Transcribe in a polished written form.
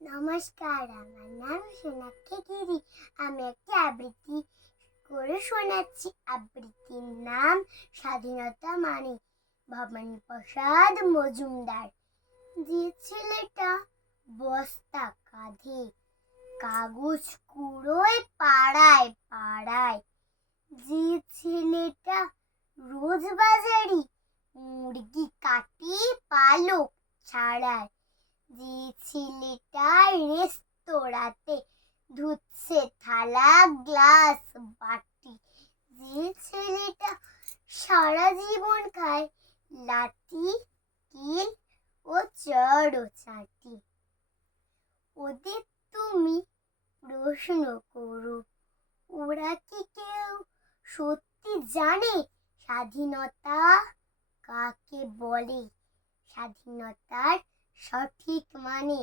নমস্কার, আমার নাম সোনাক্ষী গিরি। আমি একটা আবৃত্তি করে শোনাচ্ছি। আবৃত্তির নাম স্বাধীনতা মানে। ভবানী প্রসাদ মজুমদার। যে ছেলেটা বস্তা কাঁধে, কাগজ কুড়োয় পাড়ায় পাড়ায়, যে ছেলেটা রোজ বাজারি মুরগি কাটি পালক ছাড়ায়, যে ছেলেটা রেস্তোরাঁতে ধুচ্ছে থালা গ্লাস বাটি, যে ছেলেটা সারা জীবন খায় লাঠি কিল ও চড় চাটি, ওদের তুমি প্রশ্ন করো, ওরা কি কেউ সত্যি জানে স্বাধীনতা কাকে বলে, স্বাধীনতার সঠিক মানে?